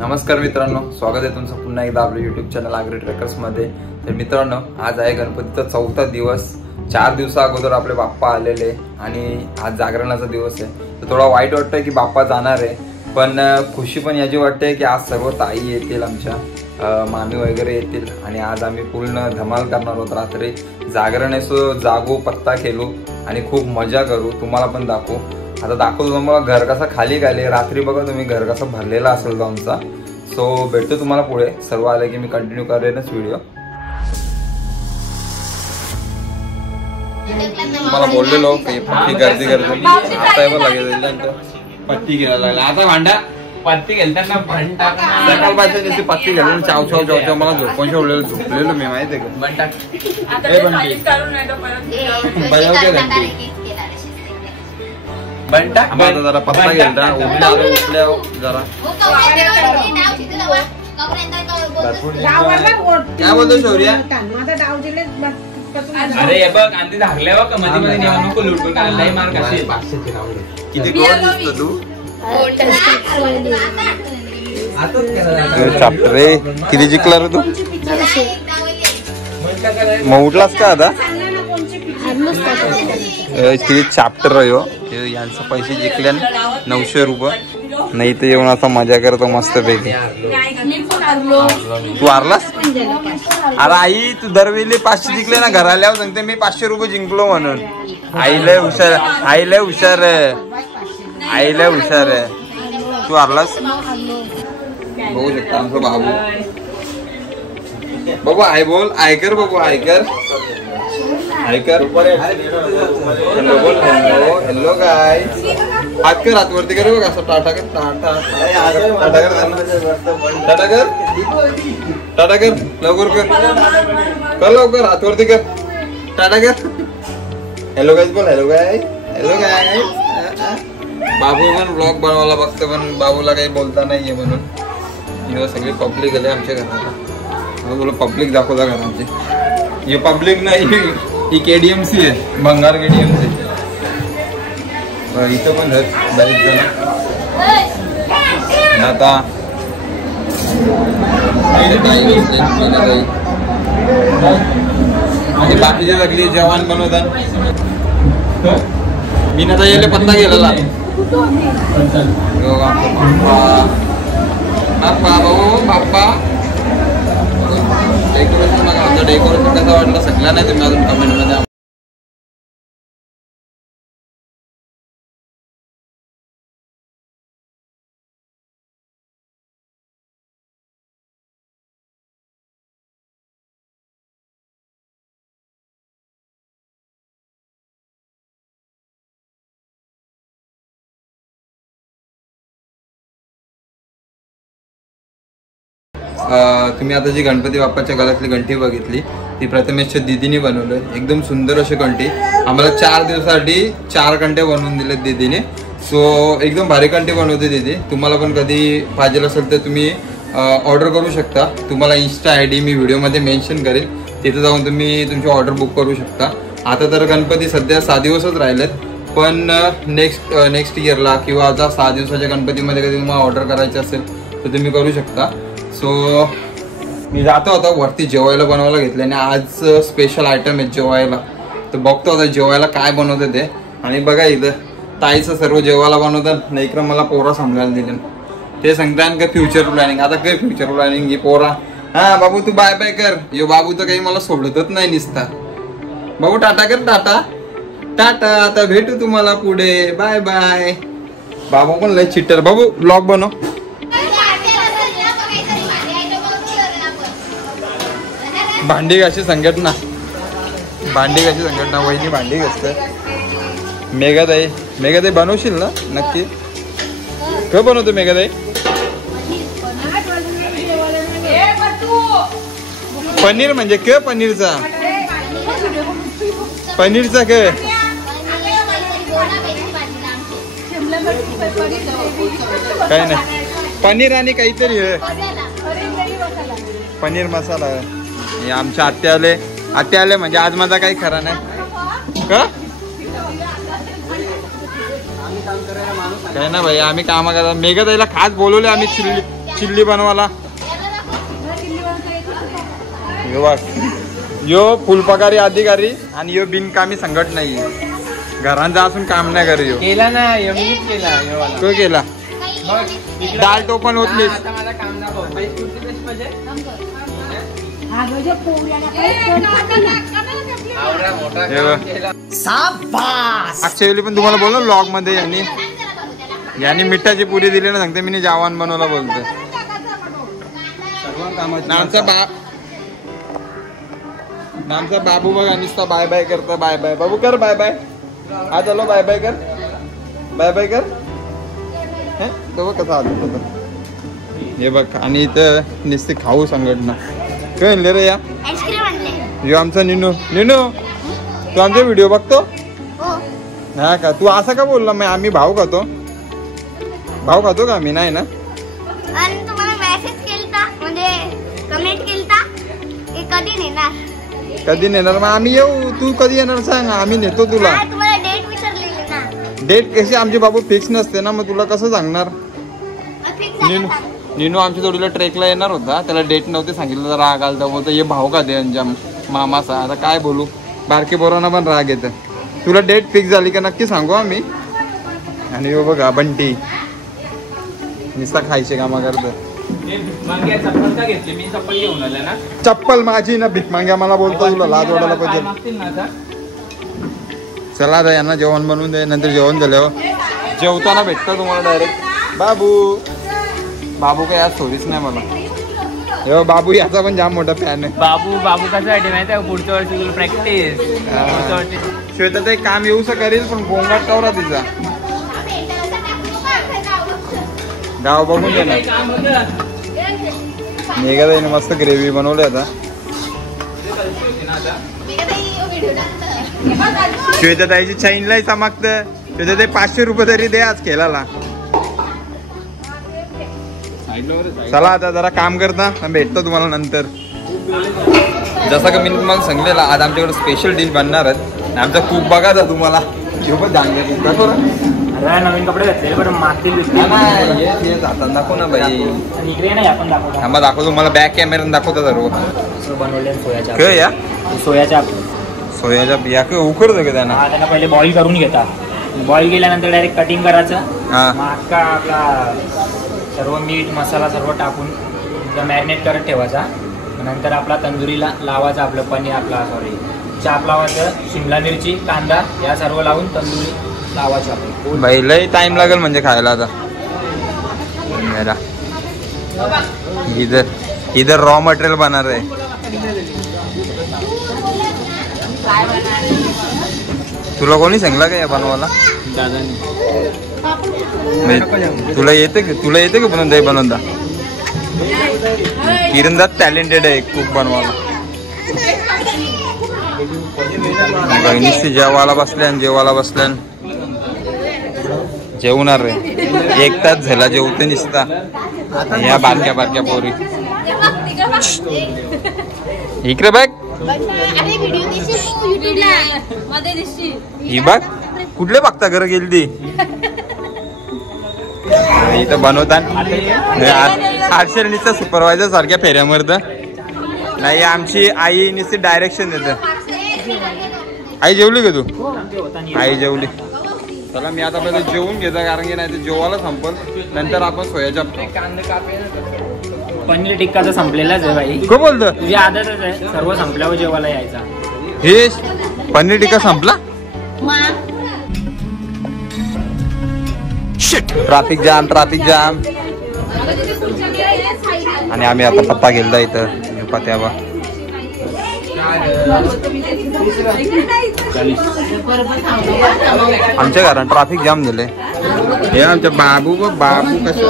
नमस्कार मित्रांनो, स्वागत आहे तुमचं पुन्हा एकदा आपल्या YouTube चॅनल आगरी ट्रेकर्स मध्ये। तर मित्रांनो, आज आहे गणपतीचा चौथा दिवस। 4 दिवसा अगोदर आपले बाप्पा आलेले आणि आज जागरणाचा दिवस आहे। तर थोडा वाईट वाटतंय की बाप्पा जाणार आहे, पण खुशी पण याची वाटते की आज सर्व ताई येतील, आमच्या मामी वगैरे येतील आणि आज आम्ही पूर्ण धमाल करणार आहोत। रात्री जागरण आहे, जागू, पत्ता खेळू आणि खूप मजा करू। तुम्हाला पण दाखवू। आता दाखवतो तुम्हाला घर कसा खाली खाली, रात्री बघा तुम्ही घर कसा भरलेला असेल आमचा। सो भेटतो तुम्हाला पुढे, सर्व आले की मी कंटिन्यू करेनच व्हिडिओ। तुम्हाला बोललेलो की पत्ती गर्दी गर्दी आता लागेल, पत्ती घ्यायला लागला आता भांडा पत्ती घेताना भांडा सकाळ पासून पत्ती घ्यायला चाव चाव चाव चाव मला झोपून झोपलेलो मी, माहिती आहे का? जरा पत्ता घेता उठल्या जरा काय बोलतो शौर्या? अरे बघ आधी धाकल्या बघ मध्ये मध्ये नको लुटून लय मार कशी किती गोड दिसतो तू। चाप्टरे किती जिंकला रे तू? मग उठलास का आता? किती चॅप्टर आहे हो। यांचं पैसे जिंकले 900 रुपये, नाही तर येऊन आता मजा करतो मस्त पैकी। तू हारलास? अरे आई, तू दरवेळी 500 जिंकले ना, घरा आल्यावर सांगते मी 500 रुपये जिंकलो म्हणून। आईला हुशार, आईला हुशार आहे, आईला हुशार आहे। तू हारलास? बघू शकता आमचं बाबू। बाबू आय बोल, आयकर बाबू, आयकर आयकर। हॅलो बोल, हॅलो हॅलो गाय। हात कर, हात वरती कर बघ, असं टाटा कर, टाटा टाटा कर, टाटा कर, टाटा कर, लवकर कर लवकर, हात वरती कर, टाटा कर। हॅलो गाईज बोल, हॅलो गाय, हॅलो गाय। बाबू पण ब्लॉग बनवायला बघतो, पण बाबूला काही बोलता नाहीये म्हणून सगळी पब्लिक आली आमच्या घराला। तुला पब्लिक दाखवता घरांची, हे पब्लिक नाही, ही KDMC आहे, बंगार KDMC। इथं पण बरेच जण आता आणि बाकीचे सगळे जवान बनवतात। मी ना येले पत्ता गेलेला बाप्पा भाऊ, बाप्पा डेकोरेशन बघा, आमचं डेकोरेशन कसं वाटलं सगळं नाही तुम्ही अजून कमेंट मध्ये। तुम्ही आता जी गणपती बाप्पाच्या गळ्यातली घंटी बघितली, ती प्रथमेशच्या दीदीने बनवलं। एकदम सुंदर अशी घंटी, आम्हाला 4 दिवसासाठी 4 घंटे बनवून दिले दीदीने। सो एकदम भारी घंटी बनवते दीदी। तुम्हाला पण कधी पाहिजे असेल तर तुम्ही ऑर्डर करू शकता। तुम्हाला इंस्टा ID मी व्हिडिओमध्ये मेन्शन करेल, तिथे जाऊन तुम्ही तुमची ऑर्डर बुक करू शकता। आता तर गणपती सध्या 6 दिवसच राहिलेत, पण नेक्स्ट इयरला किंवा आता 6 दिवसाच्या गणपतीमध्ये कधी तुम्हाला ऑर्डर करायची असेल तर तुम्ही करू शकता। सो मी जातो आता वरती जेवायला बनवायला घेतले आणि आज स्पेशल आयटम आहे जेवायला, तर बघतो आता जेवायला काय बनवते ते। आणि बघा इथं ताईचं सर्व जेवायला बनवतात, नाही तर मला पोरा सांभाळायला दिले। ते सांगतात का फ्युचर प्लॅनिंग, आता काय फ्युचर प्लॅनिंग ही पोरा। हा बाबू तू बाय बाय कर, यो बाबू तर काही मला सोडतच नाही निसता। बाबू टाटा कर, टाटा टाटा, आता भेटू तुम्हाला पुढे, बाय बाय। बाबू पण लय चिट्टर, बाबू ब्लॉग बनव। भांडी घाशी संघटना, भांडी घाशी संघटना, वहिनी भांडी घासते। मेघाताई, मेघाताई बनवशील ना नक्की? काय बनवतो मेघाताई? पनीर म्हणजे काय? पनीरचा पनीरचा काय? काय नाही, पनीर आणि काहीतरी पनीर मसाला। आमच्या आत्या आले म्हणजे आज माझा काही खरा नाही का? काय ना भाई, आम्ही काम करता। मेघा ताईला खास बोलवले आम्ही चिल्ली बनवाला यो फुलपगारी अधिकारी आणि यो बिनकामी संघटना आहे. घरांचा असून काम नाही करे यो. केला ना मीच केला तो केला डाल टोपण होत नाही. आता माझं काम दाखव. ऍक्च्युअली पण तुम्हाला बोललो ब्लॉग मध्ये यांनी मिठाची पुरी दिली ना सांगते मी जवान बनवला बोलतोय. नामचा बाबू बघा नुसता बाय बाय करता. बाय बाय बाबू कर बाय बाय. हा चलो बाय बाय कर. बाय बाय कर. तो बघ कसा आला हे बघ. आणि इथं नुसती खाऊ संघटना काय आणले रे या. यो आमचा निनू. निनू तू आमचा व्हिडिओ बघतो हा का. तू असं का बोलला मग आम्ही भाव खातो. भाव खातो का आम्ही नाही ना. कधी नेणार मग आम्ही येऊ. तू कधी येणार सांग आम्ही नेतो तुला. डेट कशी आमची बाबू फिक्स नसते ना मग तुला कसं सांगणार. निनू आमच्या जोडीला ट्रेकला येणार होता त्याला डेट नव्हते सांगितलं तर राग आलता. बोलतो ये भाव का दे अंजाम मामाचा. आता काय बोलू बारके पोरांना पण राग येतं. तुला डेट फिक्स झाली का नक्की सांगू आम्ही. आणि हो बघा बंटी नुसता खायचे कामा करत. चप्पल माझी ना भीक माग्या मला बोलतो तुला लाज वाटायला पाहिजे. चला आता यांना जेवण बनवून दे. नंतर जेवण झाल्यावर जेवताना भेटतं तुम्हाला डायरेक्ट. बाबू बाबू काय आज सोडीच नाही मला. हे बाबू याचा पण जाम मोठा फॅन आहे. बाबू कशासाठी माहिती आहे पुढच्या वर्षी तुला प्रॅक्टिस. श्वेता ते काम येऊस करेल पण गोंगाट कवरा तिचा. गाव बघून घे ना. मेघाताईने मस्त ग्रेव्ही बनवली आता. श्वेताताईची चैनलाही चमकत. श्वेता ते 500 रुपये तरी दे आज खेळाला. चला आता जरा काम करता भेटतो तुम्हाला नंतर. जसं का मी तुम्हाला सांगितलेलं आज आमच्याकडे स्पेशल डिश बनणार आहेत. आमचा खूप बघायचा तुम्हाला नवीन कपडे घातले पण मागतील दाखव ना बाई. आम्हाला दाखवतो तुम्हाला बॅक कॅमेरा दाखवतो सर्व. बनवले या सोयाच्या बिया उकडतं का त्यांना. त्यांना पहिले बॉईल करून घेता. बॉईल केल्यानंतर डायरेक्ट कटिंग करायचं. अख्खा आपला सर्व मीठ मसाला सर्व टाकून मॅरिनेट करत ठेवायचा. नंतर आपला तंदुरीला लावायचा. आपलं पनीर आपला चाप लावायचं. शिमला मिरची कांदा या सर्व लावून तंदुरी लावायचं. बाई लय टाइम लागेल म्हणजे खायला आता. इधर रॉ मटेरियल बनणार आहे. तुला कोणी सांगला का या बनवायला. तुला येते का बनवता बनवता. किरणदा टॅलेंटेड आहे खूप बनवायला. जेवायला बसल्या जेवणार रे. 1 तास झाला जेवते निसता. या बारक्या पोरी इकडे बघ. ही बघ कुठले बघता घर गेली ती. इथं बनवतात. हर्षल नुसतं सुपरवायझर सारख्या फेऱ्या मारत नाही. आमची आई नुसती डायरेक्शन देत. आई जेवली का तू. आई जेवली. चला मी आता पहिले जेवून घेता कारण की नाही तर जेवायला संपल. नंतर आपण सोयाच्या पनीर टिक्काचा संपलेलाच आहे बाई. को बोलतो तुझी आदतच आहे सर्व संपल्यावर जेवायला यायचा. हे पनीर टिक्का संपला. ट्रॅफिक जाम आणि आम्ही आता पत्ता गेलता इथं पत्याबा. आमच्या घरात ट्रॅफिक जाम झाले. हे आमच्या बाबू कसं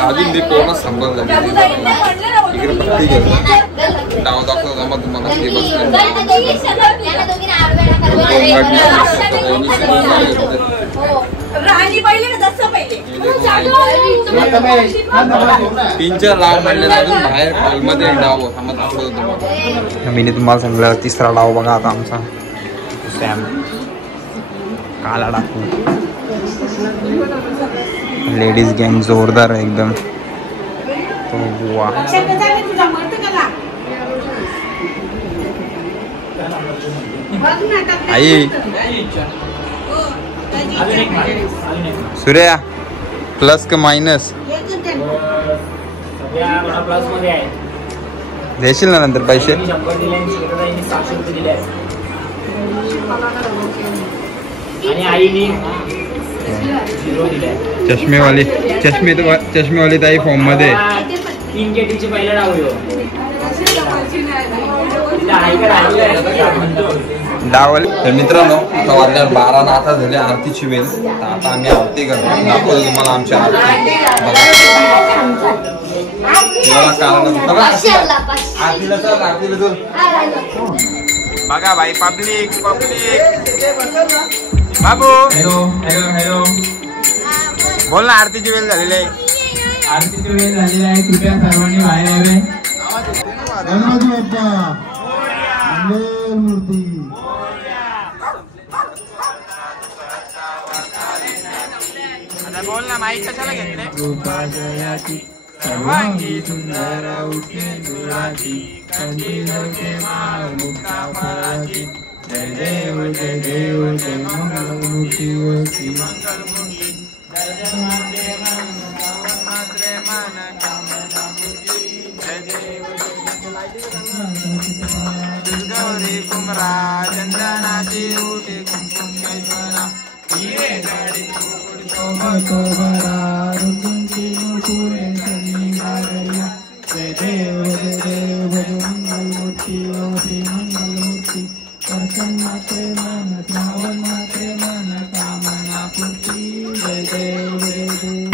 अजून मी पूर्ण संभल झाली. इकडे पत्ती गेली नाव दाखवतो मग तुम्हाला ते तीन चार डाव म्हणले अजून बाहेर हॉलमध्ये डाव मी तुम्हाला सांगितलं. 3रा डाव बघा आता आमचा सॅम काला डाकू. लेडीज गँग जोरदार आहे एकदम. वा आई सूर्या प्लस का मायनस प्लस मध्ये आहे. देशील ना नंतर पैसे. 100 दिले आणि 700 रुपये दिले आहेत. आणि आईने 0 दिले. चष्मेवाली ताई फॉर्म मध्ये 3 केटीचे पहिला डाव येऊ डावल. तर मित्रांनो आता वाजल्या 12 ना आता झाली आरतीची वेळ. तर आता आम्ही आरती करतो. दाखवतो तुम्हाला आमची आरती. बघा भाई पब्लिक बाबू. हॅलो हॅलो हॅलो बोल ना. आरतीची वेळ झालेली आहे. आरतीची वेळ झालेली आहे. कृपया सर्वांनी बाहेर यावे. गणपती बाप्पा मंगलमूर्ती. आता बोल ना. माईक कशाला घेतले. सर्वांगी सुंदर उठे दुराची कंठी जळते माळ मुक्ता फळाची. जय देव जय देव जय मंगलमूर्ती वसी. चंदनाची उठे कुंकुम जय देव भज मंगलमूर्ती वसी. मंगलमूर्ती दर्शन मात्रे मन श्रावण मात्रे मन कामना पूर्ती. जय देव जय देव.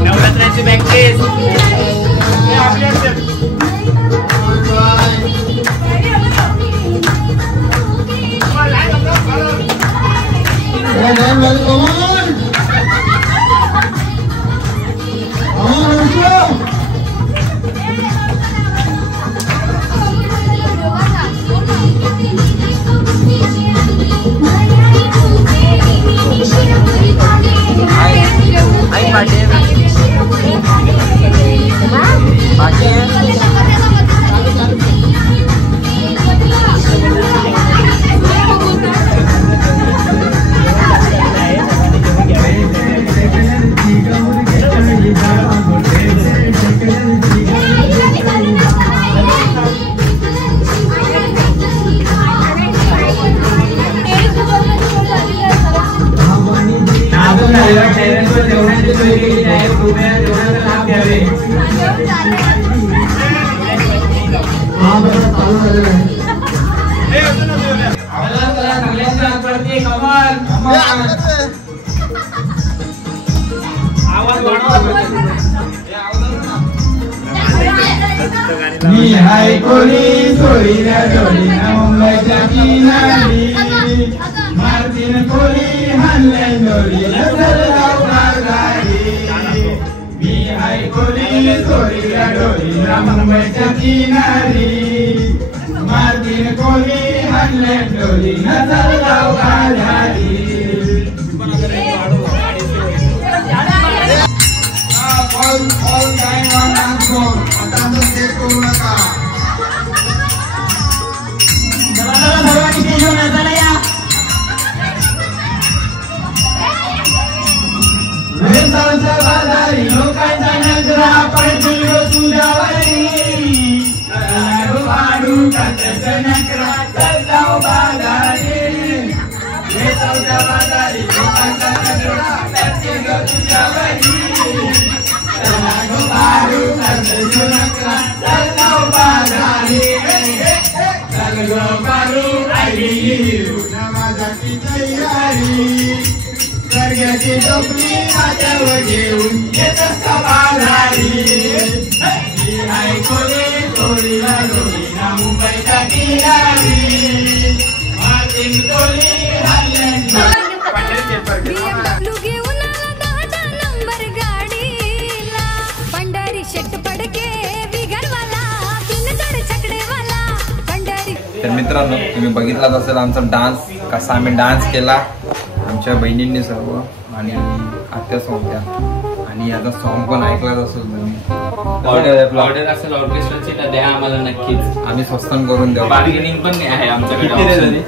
नवरात्राची प्रॅक्टिस वरती कमल मी हाय कोणी चोरीला डोलीना मुंबईच्या किनारी मारतीन कोणी हल्ले डोलीला जळगाव बाजारी मी हाय कोणी चोरीला डोलीना मुंबईच्या किनारी मारतीन कोणी हल्ले डोलीला जळगाव बाजारी all time on dance floor. आता स्टेज करू नका. सर्वांनी स्टेजवर नाचायला या. वेसावच्या बाजारी लोकांचा नजरा पडतो तुझ्यावरी. पाडू टाकायचं नकरा चढताव बाजारी. वेसावच्या बाजारी लोकांचा नजरा पडतो तुझ्यावरी. स्वर्गाची टोपली हातावर घेऊन येत असता बाजारी. चोरीला डोलीना मुंबईच्या किनारी मार्टिन कोली तर मित्रांनो तुम्ही बघितलाच असेल आमचा डान्स कसा आम्ही डान्स केला आमच्या बहिणींनी सर्व आणि आत्या होत्या आणि आता सॉन्ग पण ऐकलाच असेल तुम्ही. ऑर्डर असेल ऑर्केस्ट्राची तर द्या आम्हाला नक्कीच. आम्ही स्वस्तान करून देऊ. बार्गेनिंग पण आहे आमच्याकडे.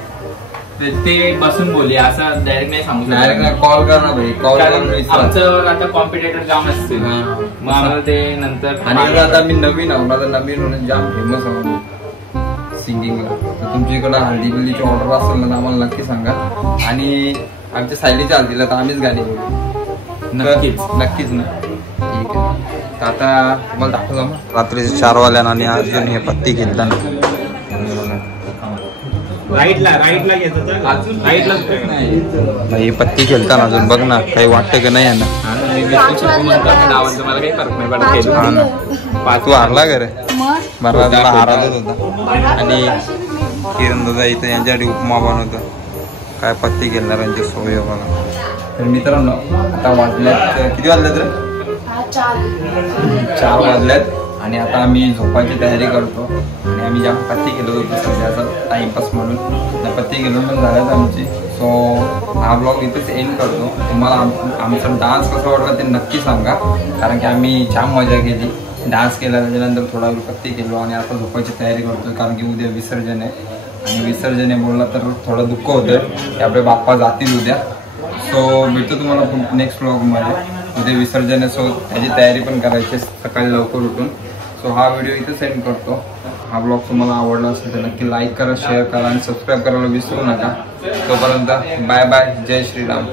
ते बसून बोलले असं डायरेक्ट नाही सांगू. डायरेक्ट कॉल कर ना भाई. कॉल आमचं आता कॉम्पिटेटर जाम असते मग आम्हाला ते नंतर. आणि आता मी नवीन आहो ना तर नवीन म्हणून जाम फेमस आहो सिंगिंगला. तर तुमच्या इकडं हल्दी बिल्लीची ऑर्डर असेल ना आम्हाला नक्की सांगा. आणि आमच्या सायलीच्या हल्दीला तर आम्हीच गाणी नक्कीच ना. ठीक आहे. तर आता तुम्हाला दाखवतो मग रात्रीचे 4 वाल्यानं आणि अजून हे पत्ती खेळताना हे पत्ती खेळताना अजून बघ ना काही वाटतं की नाही यांना. मला काही फरक नाही पडत. तू हारला का रे. बरं त्याला हारायलाच होता. आणि किरण दादा इथं यांच्यासाठी उपमा बनवतो. काय पत्ती खेळणाऱ्यांची सोय बघा. तर मित्रांनो आता वाजल्यात किती वाजल्यात रे. 4 वाजल्यात आणि आता आम्ही झोपायची तयारी करतो. आणि आम्ही ज्या पत्ती केलो होतो सध्याचा टाइमपास म्हणून पत्ती केलो पण झाल्यात आमची. सो हा ब्लॉग इथेच एंड करतो. तुम्हाला आमचा डान्स कसा वाटला ते नक्की सांगा कारण की आम्ही छान मजा केली. डान्स केला त्याच्यानंतर थोडा वेळ पत्ती केलो आणि आता झोपायची तयारी करतो कारण की उद्या विसर्जन आहे. आणि विसर्जन आहे बोलला तर थोडं दुःख होतं की आपले बाप्पा जातील उद्या. सो भेटतो तुम्हाला नेक्स्ट ब्लॉगमध्ये. उद्या विसर्जन आहे सो त्याची तयारी पण करायची सकाळी लवकर उठून. सो हा व्हिडिओ इथे सेंड करतो. हा ब्लॉग तुम्हाला आवडला असेल तर नक्की लाईक करा शेअर करा आणि सबस्क्राईब करायला विसरू नका. तोपर्यंत बाय बाय. जय श्रीराम.